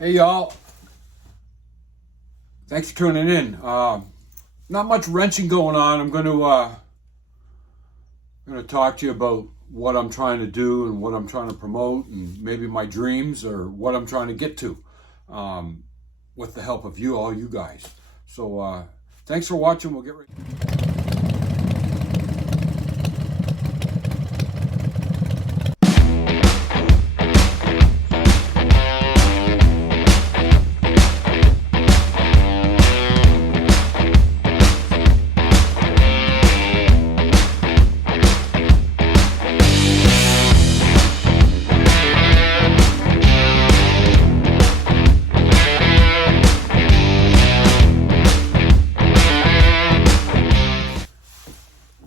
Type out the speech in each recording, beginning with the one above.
Hey y'all, thanks for tuning in. Not much wrenching going on. I'm going to talk to you about what I'm trying to do and what I'm trying to promote, and maybe my dreams or what I'm trying to get to, with the help of you, all you guys. So thanks for watching. We'll get ready.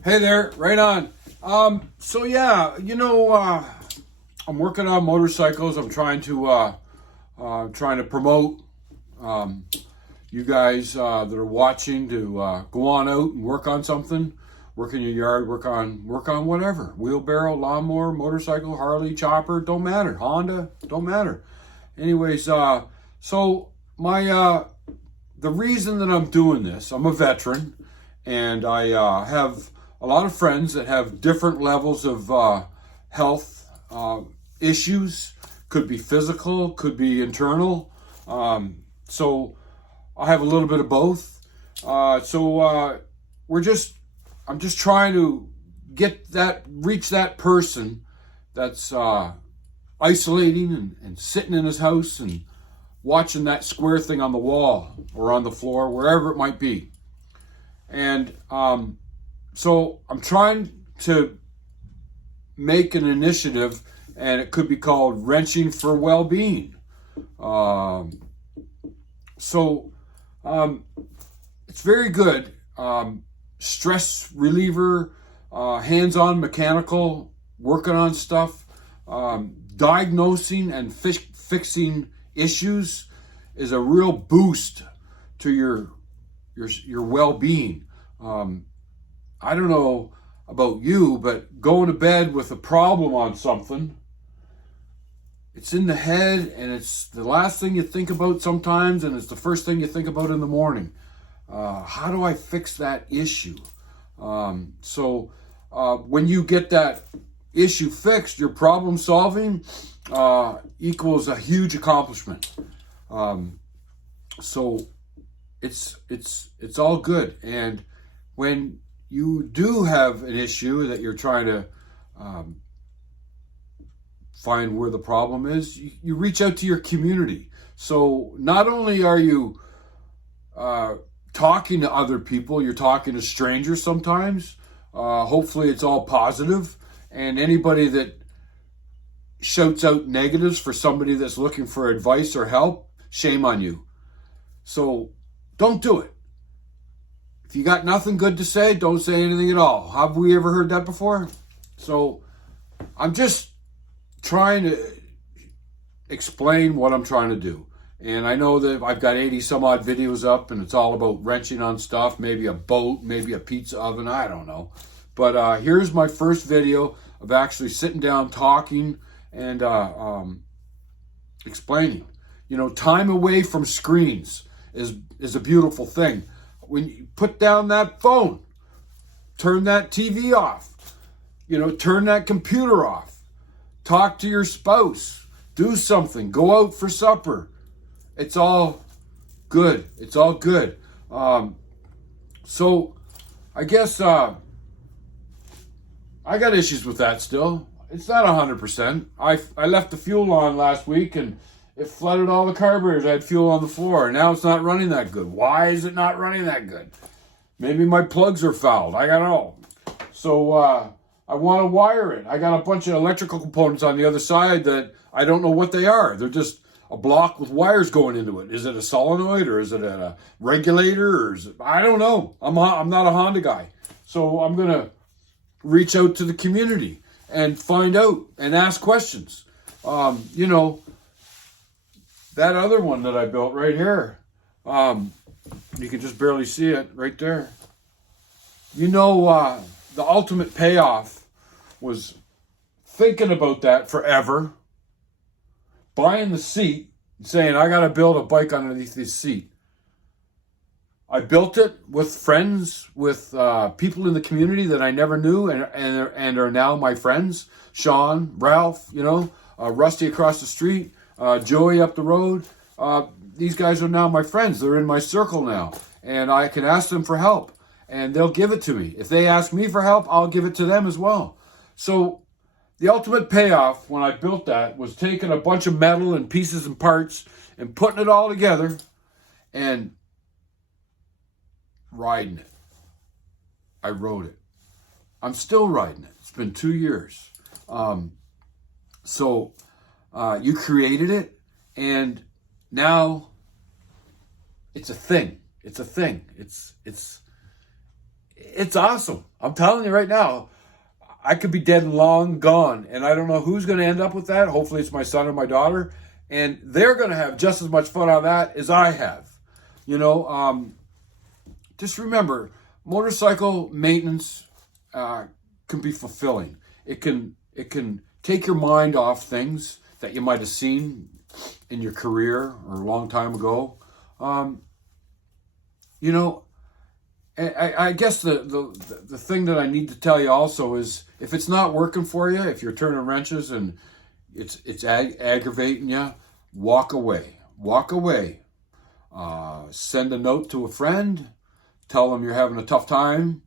Hey there, right on. So yeah, I'm working on motorcycles. I'm trying to promote you guys that are watching to go on out and work on something, work in your yard, work on whatever, wheelbarrow, lawnmower, motorcycle, Harley, chopper, don't matter, Honda, don't matter. Anyways, so my the reason that I'm doing this, I'm a veteran, and I have a lot of friends that have different levels of health issues. Could be physical, could be internal. So I have a little bit of both. I'm just trying to reach that person that's isolating and sitting in his house and watching that square thing on the wall or on the floor, wherever it might be. And so I'm trying to make an initiative, and it could be called Wrenching for Well-Being. It's very good. Stress reliever, hands-on mechanical, working on stuff, diagnosing and fixing issues is a real boost to your well-being. I don't know about you, but going to bed with a problem on something, it's in the head, and it's the last thing you think about sometimes, and it's the first thing you think about in the morning. How do I fix that issue? When you get that issue fixed, your problem solving equals a huge accomplishment. So it's all good. And when you do have an issue that you're trying to find where the problem is, you reach out to your community. So not only are you talking to other people, you're talking to strangers sometimes. Hopefully it's all positive. And anybody that shouts out negatives for somebody that's looking for advice or help, shame on you. So don't do it. If you got nothing good to say, don't say anything at all. Have we ever heard that before? So I'm just trying to explain what I'm trying to do. And I know that I've got 80 some odd videos up, and it's all about wrenching on stuff, maybe a boat, maybe a pizza oven, I don't know. But here's my first video of actually sitting down, talking, and explaining. Time away from screens is a beautiful thing. When you put down that phone, turn that TV off, turn that computer off, talk to your spouse, do something, go out for supper. It's all good. It's all good. So I guess I got issues with that still. It's not 100%. I left the fuel on last week, and it flooded all the carburetors. I had fuel on the floor. Now it's not running that good. Why is it not running that good? Maybe my plugs are fouled. I don't know. So I want to wire it. I got a bunch of electrical components on the other side that I don't know what they are. They're just a block with wires going into it. Is it a solenoid, or is it a regulator, or is it, I don't know. I'm not a Honda guy. So I'm going to reach out to the community and find out and ask questions. That other one that I built right here, you can just barely see it right there. The ultimate payoff was thinking about that forever, buying the seat, saying, I got to build a bike underneath this seat. I built it with friends, with people in the community that I never knew and are now my friends. Sean, Ralph, Rusty across the street, Joey up the road. These guys are now my friends. They're in my circle now. And I can ask them for help. And they'll give it to me. If they ask me for help, I'll give it to them as well. So the ultimate payoff when I built that was taking a bunch of metal and pieces and parts and putting it all together and riding it. I rode it. I'm still riding it. It's been 2 years. So you created it, and now it's a thing. It's a thing. It's awesome. I'm telling you right now, I could be dead and long gone, and I don't know who's going to end up with that. Hopefully it's my son or my daughter, and they're going to have just as much fun on that as I have. Just remember, motorcycle maintenance can be fulfilling. It can take your mind off things that you might have seen in your career or a long time ago. I guess the thing that I need to tell you also is, if it's not working for you, if you're turning wrenches and it's aggravating you, walk away. Walk away. Send a note to a friend. Tell them you're having a tough time,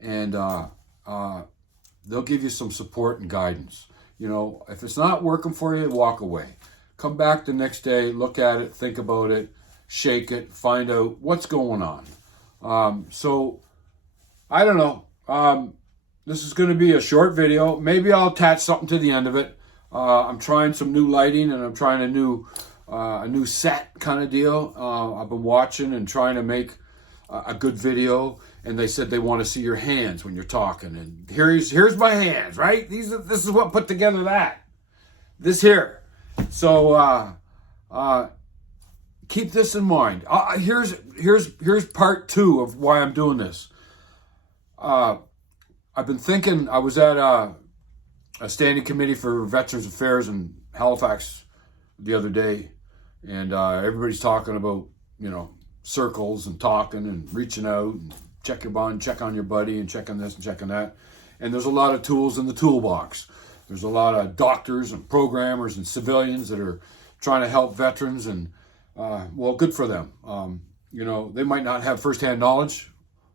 and they'll give you some support and guidance. If it's not working for you, walk away. Come back the next day, look at it, think about it, shake it, find out what's going on. So, I don't know. This is going to be a short video. Maybe I'll attach something to the end of it. I'm trying some new lighting, and I'm trying a new set kind of deal. I've been watching and trying to make a good video, and they said they want to see your hands when you're talking. And here's my hands, right? This is what put together that. This here. So keep this in mind. Here's part 2 of why I'm doing this. I've been thinking. I was at a standing committee for Veterans Affairs in Halifax the other day, and everybody's talking about circles and talking and reaching out and check your bond, check on your buddy, and check on this and check on that. And there's a lot of tools in the toolbox. There's a lot of doctors and programmers and civilians that are trying to help veterans, and well, good for them. They might not have firsthand knowledge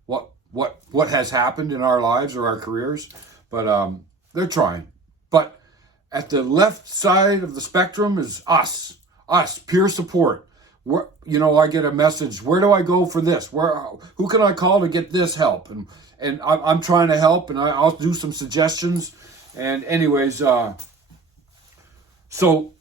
what has happened in our lives or our careers, but they're trying. But at the left side of the spectrum is us, peer support. I get a message. Where do I go for this? Who can I call to get this help? And I'm trying to help, and I'll do some suggestions. And anyways, so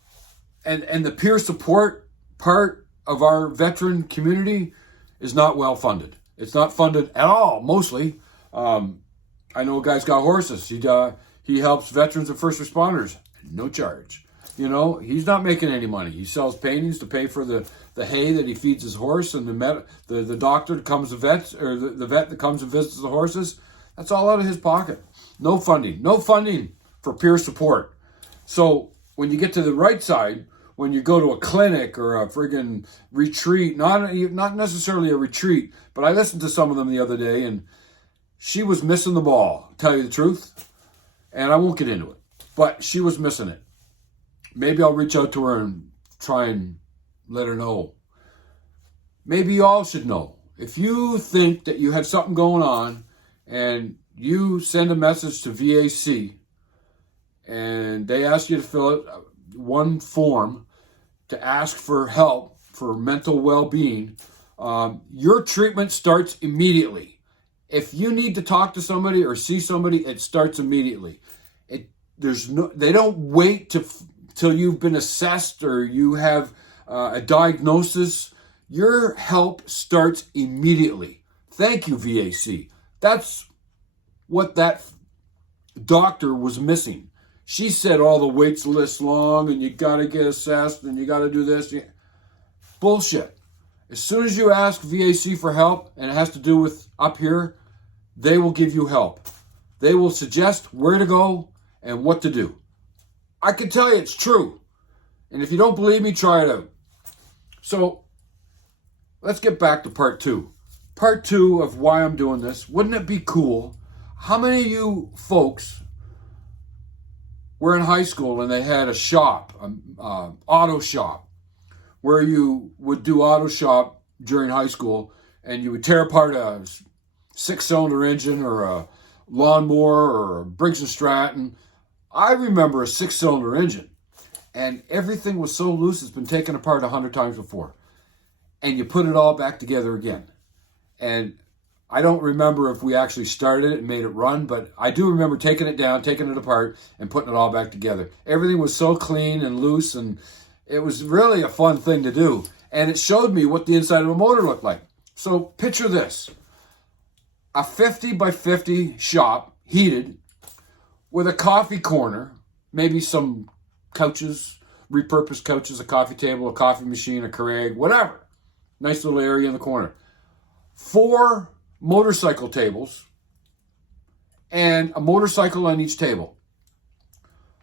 the peer support part of our veteran community is not well funded. It's not funded at all, mostly. I know a guy's got horses. He helps veterans and first responders, no charge. He's not making any money. He sells paintings to pay for the hay that he feeds his horse, and the doctor that comes to vets, or the vet that comes and visits the horses. That's all out of his pocket. No funding for peer support. So when you get to the right side, when you go to a clinic or a friggin' retreat, not necessarily a retreat, but I listened to some of them the other day, and she was missing the ball, to tell you the truth. And I won't get into it, but she was missing it. Maybe I'll reach out to her and try and let her know. Maybe you all should know. If you think that you have something going on and you send a message to VAC and they ask you to fill out one form to ask for help for mental well-being, your treatment starts immediately. If you need to talk to somebody or see somebody, it starts immediately. They don't wait till you've been assessed or you have a diagnosis. Your help starts immediately. Thank you, VAC. That's what that doctor was missing. She said all the waits list long and you got to get assessed and you got to do this. Bullshit. As soon as you ask VAC for help, and it has to do with up here, they will give you help. They will suggest where to go and what to do. I can tell you it's true. And if you don't believe me, try it out. So let's get back to part two. Part two of why I'm doing this. Wouldn't it be cool? How many of you folks were in high school and they had a shop, auto shop, where you would do auto shop during high school and you would tear apart a 6-cylinder engine or a lawnmower or a Briggs & Stratton? I remember a 6-cylinder engine and everything was so loose it's been taken apart 100 times before. And you put it all back together again. And I don't remember if we actually started it and made it run, but I do remember taking it down, taking it apart, and putting it all back together. Everything was so clean and loose, and it was really a fun thing to do. And it showed me what the inside of a motor looked like. So picture this. A 50 by 50 shop, heated, with a coffee corner, maybe some couches, repurposed couches, a coffee table, a coffee machine, a Keurig, whatever. Nice little area in the corner. 4 motorcycle tables and a motorcycle on each table.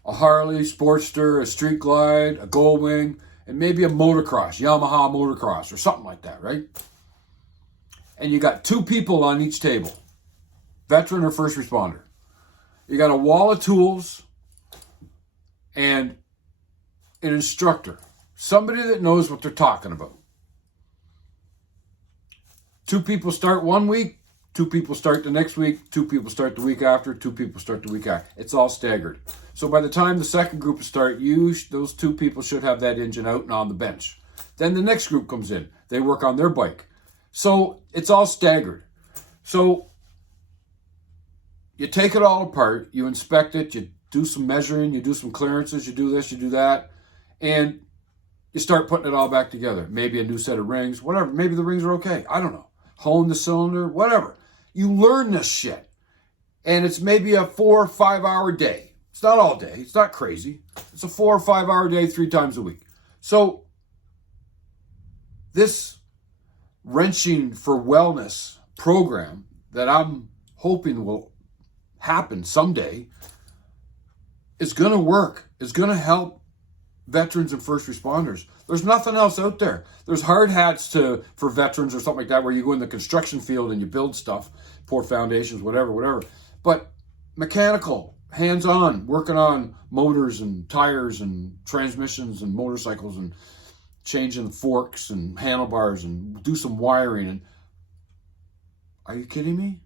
A Harley, Sportster, a Street Glide, a Goldwing, and maybe a motocross, Yamaha motocross or something like that, right? And you got 2 people on each table, veteran or first responder. You got a wall of tools and an instructor, somebody that knows what they're talking about. 2 people start one week, 2 people start the next week, 2 people start the week after, 2 people start the week after. It's all staggered. So by the time the second group start, those 2 people should have that engine out and on the bench. Then the next group comes in. They work on their bike. So it's all staggered. So you take it all apart, you inspect it, you do some measuring, you do some clearances, you do this, you do that, and you start putting it all back together. Maybe a new set of rings, whatever. Maybe the rings are okay. I don't know. Hone the cylinder, whatever. You learn this shit. And it's maybe a 4 or 5 hour day. It's not all day. It's not crazy. It's a 4 or 5 hour day, 3 times a week. So this Wrenching for Wellness program that I'm hoping will happen someday is going to work. It's going to help veterans and first responders. There's nothing else out there. There's hard hats for veterans or something like that where you go in the construction field and you build stuff, pour foundations, whatever. But mechanical, hands-on, working on motors and tires and transmissions and motorcycles and changing forks and handlebars and do some wiring. And are you kidding me?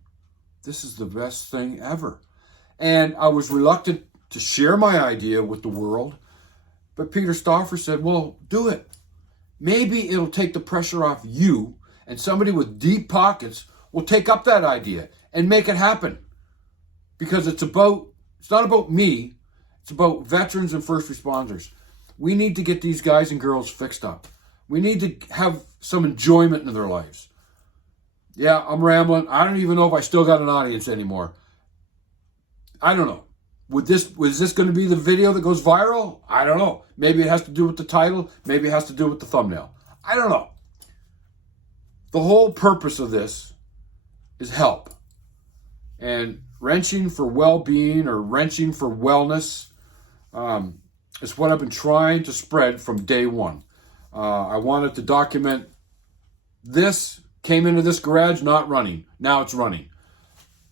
This is the best thing ever. And I was reluctant to share my idea with the world. But Peter Stauffer said, well, do it. Maybe it'll take the pressure off you, and somebody with deep pockets will take up that idea and make it happen. Because it's not about me, it's about veterans and first responders. We need to get these guys and girls fixed up. We need to have some enjoyment in their lives. Yeah, I'm rambling. I don't even know if I still got an audience anymore. I don't know. Was this going to be the video that goes viral? I don't know. Maybe it has to do with the title. Maybe it has to do with the thumbnail. I don't know. The whole purpose of this is help. And wrenching for well-being or wrenching for wellness is what I've been trying to spread from day one. I wanted to document this, came into this garage not running. Now it's running.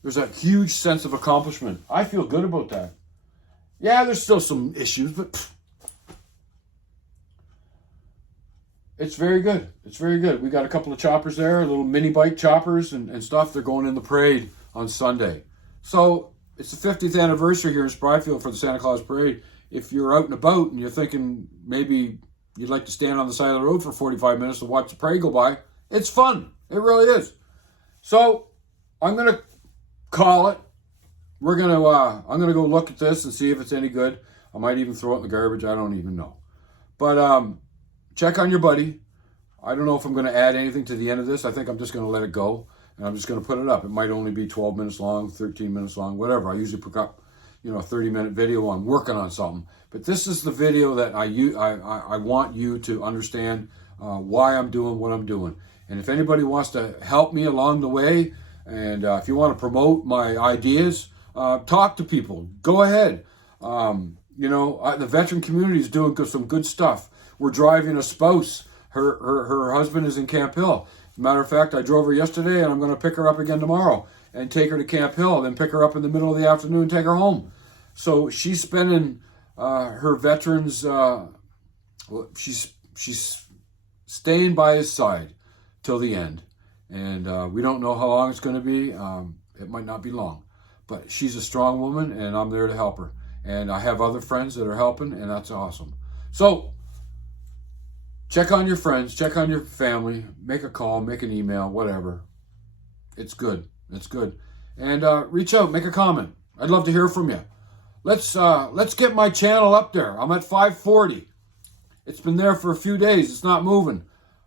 There's a huge sense of accomplishment. I feel good about that. Yeah, there's still some issues, but it's very good. It's very good. We got a couple of choppers there, little mini bike choppers and stuff. They're going in the parade on Sunday. So it's the 50th anniversary here in Spryfield for the Santa Claus Parade. If you're out and about and you're thinking maybe you'd like to stand on the side of the road for 45 minutes to watch the parade go by, it's fun. It really is. So I'm going to call it. I'm gonna go look at this and see if it's any good. I might even throw it in the garbage. I don't even know. But check on your buddy. I don't know if I'm gonna add anything to the end of this. I think I'm just gonna let it go and I'm just gonna put it up. It might only be 12 minutes long, 13 minutes long, whatever. I usually put up, a 30-minute video on working on something. But this is the video that I want you to understand why I'm doing what I'm doing. And if anybody wants to help me along the way, and if you want to promote my ideas, talk to people. Go ahead. The veteran community is doing some good stuff. We're driving a spouse, her husband is in Camp Hill. As a matter of fact, I drove her yesterday, and I'm going to pick her up again tomorrow and take her to Camp Hill, then pick her up in the middle of the afternoon and take her home. So she's spending her veterans. She's staying by his side till the end, and we don't know how long it's going to be. It might not be long, but she's a strong woman, and I'm there to help her. And I have other friends that are helping, and that's awesome. So check on your friends, check on your family, make a call, make an email, whatever. It's good. It's good. And reach out, make a comment. I'd love to hear from you. Let's get my channel up there. I'm at 540. It's been there for a few days. It's not moving.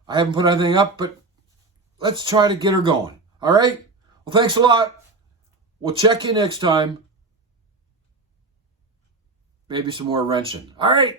I haven't put anything up, but let's try to get her going. All right? Well, thanks a lot. We'll check you next time. Maybe some more wrenching. All right.